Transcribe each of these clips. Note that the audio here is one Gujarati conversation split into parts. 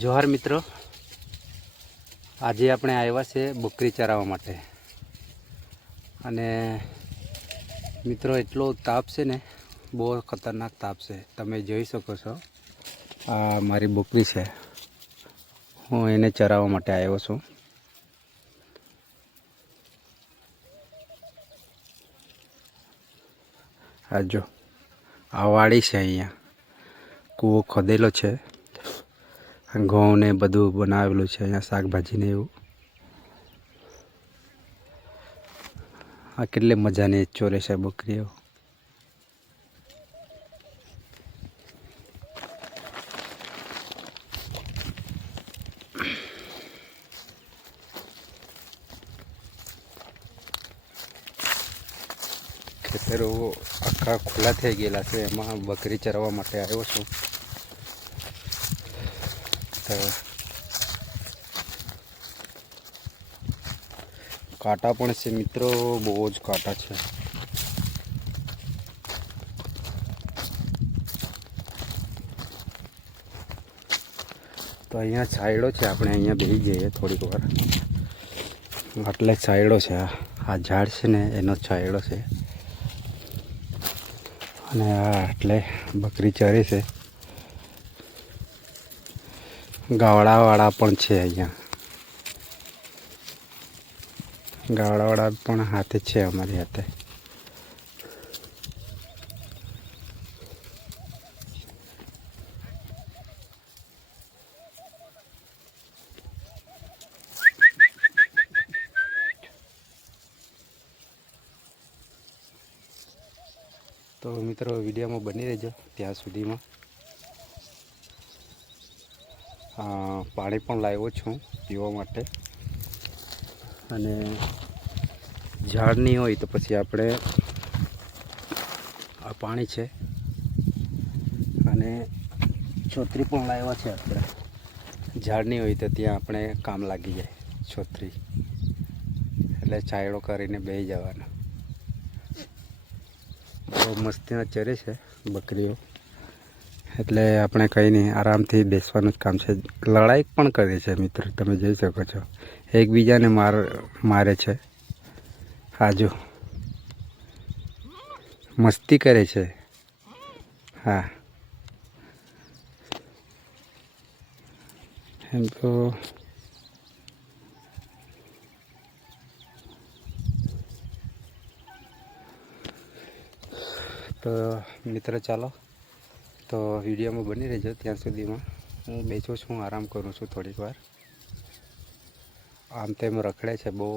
જોહાર મિત્રો, આજે આપણે આવ્યા છે બકરી ચરાવવા માટે. અને મિત્રો એટલો તાપ છે ને, બહુ ખતરનાક તાપ છે. તમે જોઈ શકો છો, આ મારી બકરી છે. હું એને ચરાવવા માટે આવ્યો છું. આ જો આ વાડી છે, અહીંયા કૂવો ખોદેલો છે, ઘઉં ને બધું બનાવેલું છે. અહીંયા શાકભાજી ને એવું. આ કેટલી મજાની ચોરે છે બકરીઓ. ખેતરો આખા ખુલ્લા થઈ ગયેલા છે, એમાં બકરી ચરવા માટે આવ્યો છું. તો કાંટા પણ છે મિત્રો, બહુ જ કાંટા છે. તો અહીંયા છાંયડો છે, આપણે અહીંયા બેસી જઈએ થોડીક વાર. એટલે છાંયડો છે, આ ઝાડ છે ને એનો છાંયડો છે. અને આ એટલે બકરી ચરે છે. ગાવડાવાળા પણ છે અહીંયા. ગાવડાવાળા પણ હાથે છે, અમારી હાથે. તો મિત્રો વિડીયોમાં બની રહેજો ત્યાં સુધીમાં. પાણી પણ લાવ્યો છું પીવા માટે. અને ઝાડ નહીં હોય તો પછી આપણે આ પાણી છે અને છોતરી પણ લાવ્યા છે આપણે. ઝાડ નહીં હોય તો ત્યાં આપણે કામ લાગી જાય છોતરી. એટલે છાંયડો કરીને બેસી જવાનો. બહુ મસ્તીના ચરે છે બકરીઓ. એટલે આપણે કંઈ નહીં, આરામથી બેસવાનું જ કામ છે. લડાઈ પણ કરે છે મિત્રો, તમે જોઈ શકો છો. એકબીજાને મારે છે. હાજો મસ્તી કરે છે. હા, એમ તો મિત્ર ચાલો, તો વિડીયોમાં બની રહેજો ત્યાં સુધીમાં. હું બેઠો છું, આરામ કરું છું થોડીક વાર. આમ તેમ રખડે છે, બહુ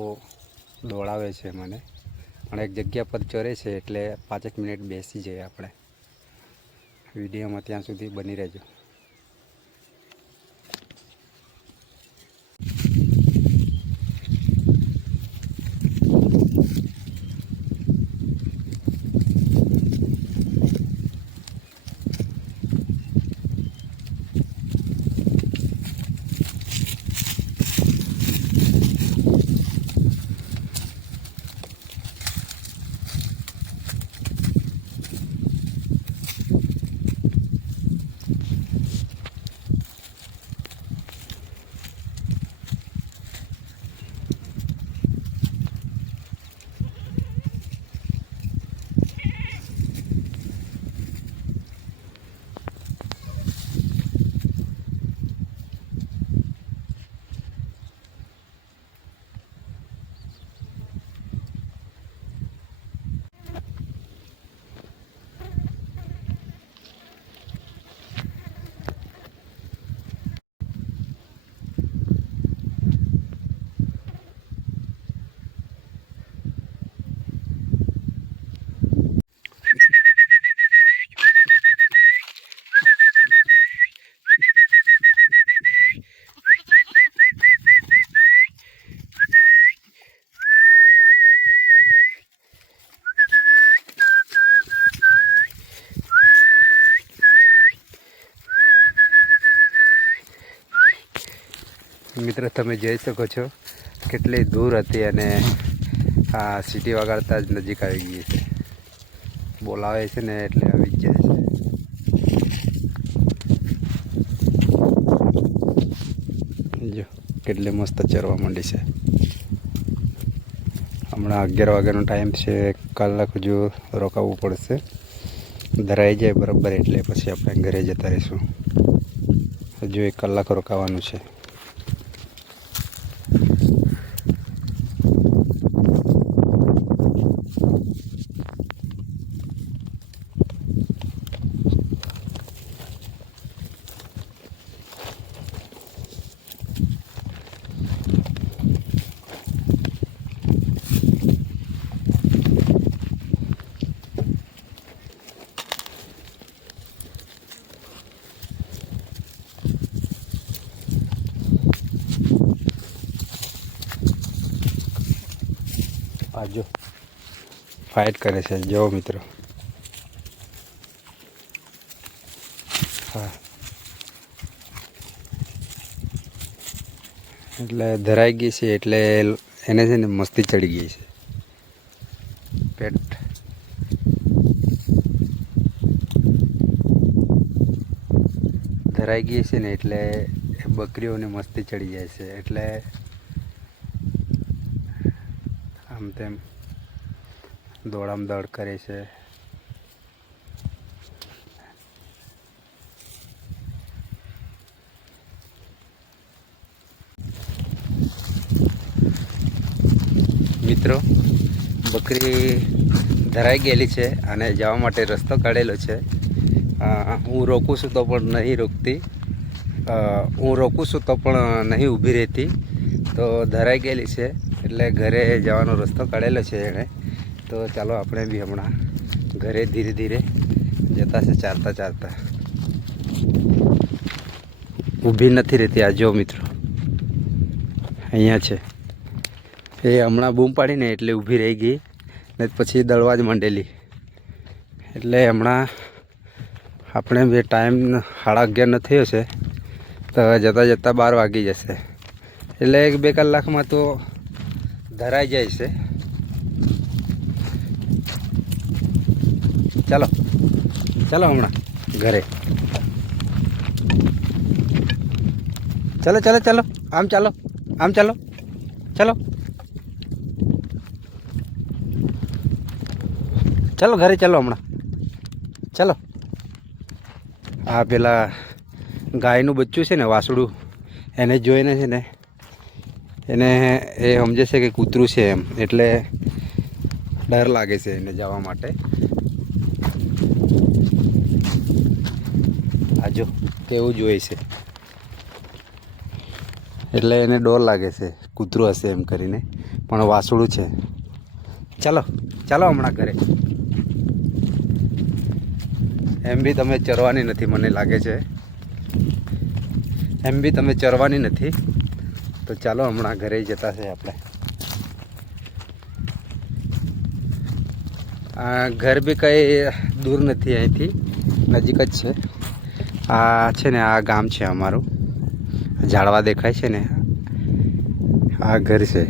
દોડાવે છે મને. પણ એક જગ્યા પર ચરે છે એટલે 5 મિનિટ બેસી જઈએ આપણે. વિડીયોમાં ત્યાં સુધી બની રહેજો. મિત્રો તમે જોઈ શકો છો કેટલી દૂર હતી અને આ સીટી વગાડતા જ નજીક આવી ગઈ છે. બોલાવે છે ને એટલે આવી જ જાય છે. કેટલી મસ્ત ચરવા માંડી છે. હમણાં 11 વાગ્યાનો ટાઈમ છે. કલાક હજુ રોકાવવું પડશે. ધરાઈ જાય બરાબર એટલે પછી આપણે ઘરે જતા રહીશું. હજુ 1 કલાક રોકાવાનું છે. આ જો ફાઇટ કરે છે, જો મિત્રો. હા, એટલે ધરાઈ ગઈ છે એટલે એને છે ને મસ્તી ચડી ગઈ છે. પેટ ધરાઈ ગઈ છે ને એટલે બકરીઓને મસ્તી ચડી જાય છે. એટલે આમ તેમ દોડામ દોડ કરે છે. મિત્રો, બકરી ધરાઈ ગયેલી છે અને જવા માટે રસ્તો કાઢેલો છે. હું રોકું છું તો પણ નહીં રોકતી. હું રોકું છું તો પણ નહીં ઊભી રહેતી. તો ધરાઈ ગયેલી છે એટલે ઘરે જવાનો રસ્તો કાઢેલો છે એણે. તો ચાલો આપણે બી હમણાં ઘરે ધીરે ધીરે જતા છે, ચાલતા ચાલતા. ઊભી નથી રહેતી. આ જો મિત્રો, અહીંયા છે. એ હમણાં બૂમ પાડીને એટલે ઊભી રહી ગઈ, ને પછી દળવા જ માંડેલી. એટલે હમણાં આપણે બે ટાઈમ 11:30 થયો છે, તો જતાં જતાં 12 વાગી જશે. એટલે 1-2 કલાકમાં તો ધરાઈ જાય છે. ચાલો ચાલો હમણાં ઘરે. ચાલો ચાલો ચાલો, આમ ચાલો, આમ ચાલો, ચાલો ચાલો ઘરે ચાલો હમણાં. ચાલો. આ પેલા ગાયનું બચ્ચું છે ને, વાસળું, એને જોઈને છે ને એને એ સમજે છે કે કૂતરું છે એમ, એટલે ડર લાગે છે એને જવા માટે. આ જો કેવું જોઈએ છે, એટલે એને ડર લાગે છે કૂતરું હશે એમ કરીને, પણ વાસળું છે. ચાલો ચાલો હમણાં ઘરે. એમ બી તમે ચરવાની નથી મને લાગે છે. એમ બી તમે ચરવાની નથી. તો ચાલો હમણાં ઘરે જતા છે આપણે. આ ઘર બી કંઈ દૂર નથી અહીંથી, નજીક જ છે. આ છે ને આ ગામ છે અમારું. ઝાડવા દેખાય છે ને, આ ઘર છે.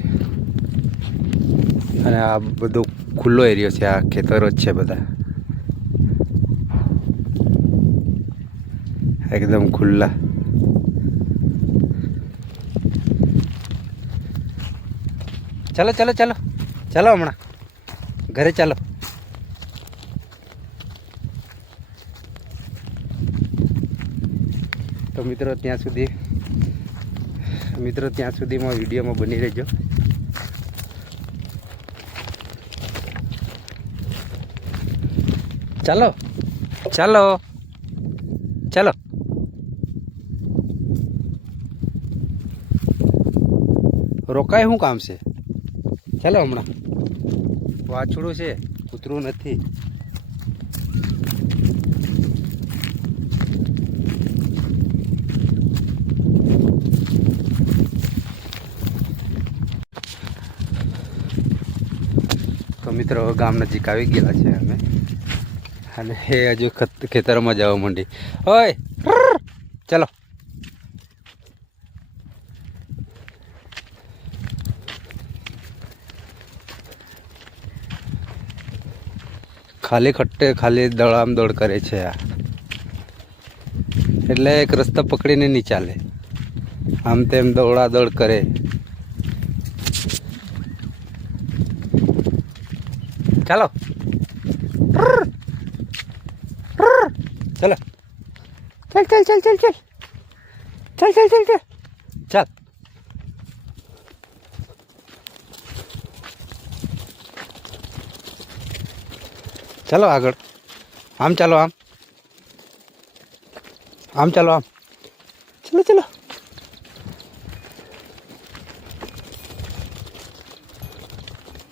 અને આ બધો ખુલ્લો એરિયો છે. આ ખેતરો જ છે બધા, એકદમ ખુલ્લા. ચાલો ચાલો ચાલો ચાલો હમણાં ઘરે ચાલો. તો મિત્રો ત્યાં સુધીમાં વિડીયોમાં બની રહેજો. ચાલો ચાલો ચાલો. રોકાય શું કામ છે? ચાલો હમણાં. વાછડું છે, કૂતરું નથી. તો મિત્રો ગામ નજીક આવી ગયેલા છે અમે, અને એ હજુ ખેતરમાં જવા માંડી. ઓય ચાલો. ખાલી દોડામ દોડ કરે છે આ. એટલે એક રસ્તો પકડીને નહીં ચાલે. આમ તેમ દોડા દોડ કરે. ચાલો ચલો ચલ ચલ ચલ ચલ ચલ ચલ ચલ ચલ ચલ ચાલ. ચાલો આગળ. આમ ચાલો આમ આમ ચાલો આમ. ચલો ચલો.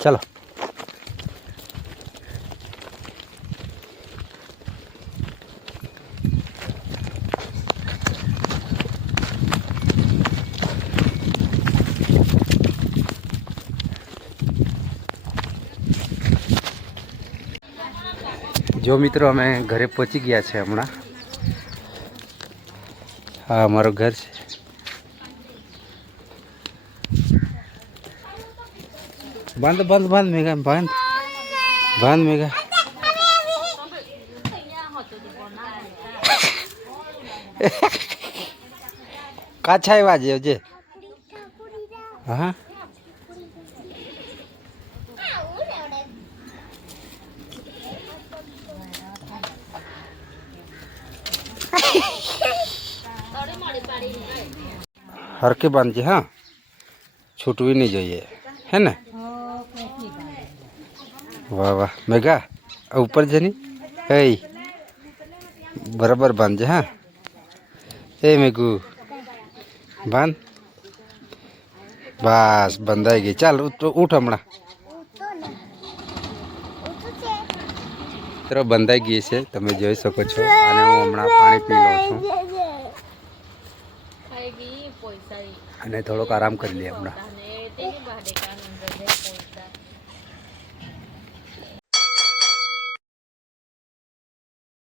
ચાલો જો મિત્રો અમે ઘરે પહોંચી ગયા છે હમણાં. હા અમારું ઘર છે. બાંધ બાંધ બાંધ મેઘા બાંધ બાંધ મેઘા. કાછા એવા જે હા હરકે બાંધજે. હા છૂટવી નહીં જોઈએ હે ને. વાહ વાહ મેઘા ઉપર જની હે બરાબર બાંધજે. હા એ મેઘુ બાંધ. બસ બંધાઈ ગઈ. ચાલ ઉઠ હમણાં. મિત્રો બંધાઈ ગઈ છે તમે જોઈ શકો છો. અને હું હમણાં પાણી પી લઉં છું અને થોડોક આરામ કરી લઈએ હમણાં.